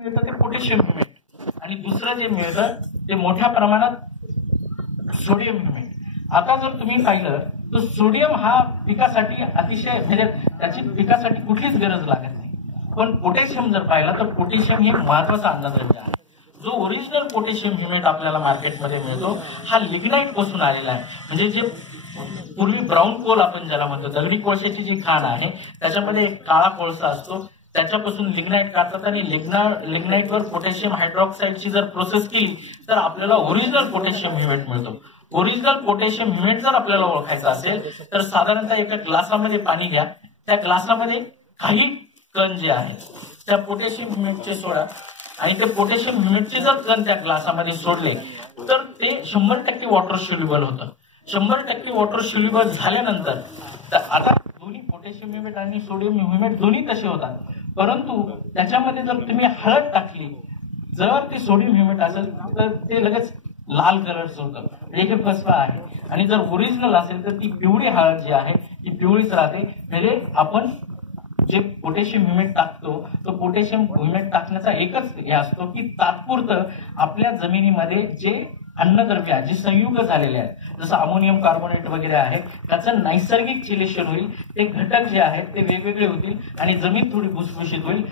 मिळतं ते पोटॅशियम ह्युमेट आणि दुसरं जे मिळतं ते मोठ्या प्रमाणात सोडियम ह्युमेट. आता जर तुम्ही पाहिलं तर सोडियम हा पिकासाठी अतिशय म्हणजे त्याची पिकासाठी कुठलीच गरज लागत नाही. पण पोटॅशियम जर पाहिलं तर पोटॅशियम हे महत्वाचा अन्नद्रव्य आहे. जो ओरिजिनल पोटॅशियम ह्युमेट आपल्याला मार्केटमध्ये मिळतो हा लिग्नाइट पासून आलेला आहे. म्हणजे जे पूर्वी ब्राऊन कोल आपण ज्याला म्हणतो, दगडी कोळशाची जी खाण आहे त्याच्यामध्ये एक काळा कोळसा असतो, त्याच्यापासून लिग्नाइट काढतात आणि लिग्नाइटवर पोटॅशियम हायड्रॉक्साईडची जर प्रोसेस केली तर आपल्याला ओरिजिनल पोटॅशियम ह्युमेट मिळतो. ओरिजिनल पोटॅशियम ह्युमेट जर आपल्याला ओळखायचं असेल तर साधारणतः एका ग्लासामध्ये पाणी घ्या, त्या ग्लासामध्ये काही कण जे आहेत त्या पोटॅशियम ह्युमेटचे सोडा आणि ते पोटॅशियम ह्युमेटचे जर कण त्या ग्लासामध्ये सोडले तर ते 100% वॉटर सोल्युबल होतं. 100% वॉटर सोल्युबल झाल्यानंतर आता दोन्ही पोटॅशियम ह्युमेट आणि सोडियम ह्युमेट दोन्ही तसे होतात, परंतु त्याच्यामध्ये जर तुम्ही हळद टाकली, जर ते सोडियम ह्युमेट असेल तर ते लगेच लाल कलरचं होतं, हे फसवा आहे. आणि जर ओरिजिनल असेल तर ती पिवळी हळद जी आहे ती पिवळीच राहते. म्हणजे आपण जे पोटॅशियम ह्युमेट टाकतो तो पोटॅशियम ह्युमेट टाकण्याचा एकच हे असतो की तात्पुरतं आपल्या जमिनीमध्ये जे अन्नद्रव्य आहे, जे संयुग झालेले आहेत, जसं अमोनियम कार्बोनेट वगैरे आहे, त्याचं नैसर्गिक चिलेशन होईल, ते घटक जे आहेत ते वेगवेगळे होतील आणि जमीन थोडी भुसभुशीत होईल.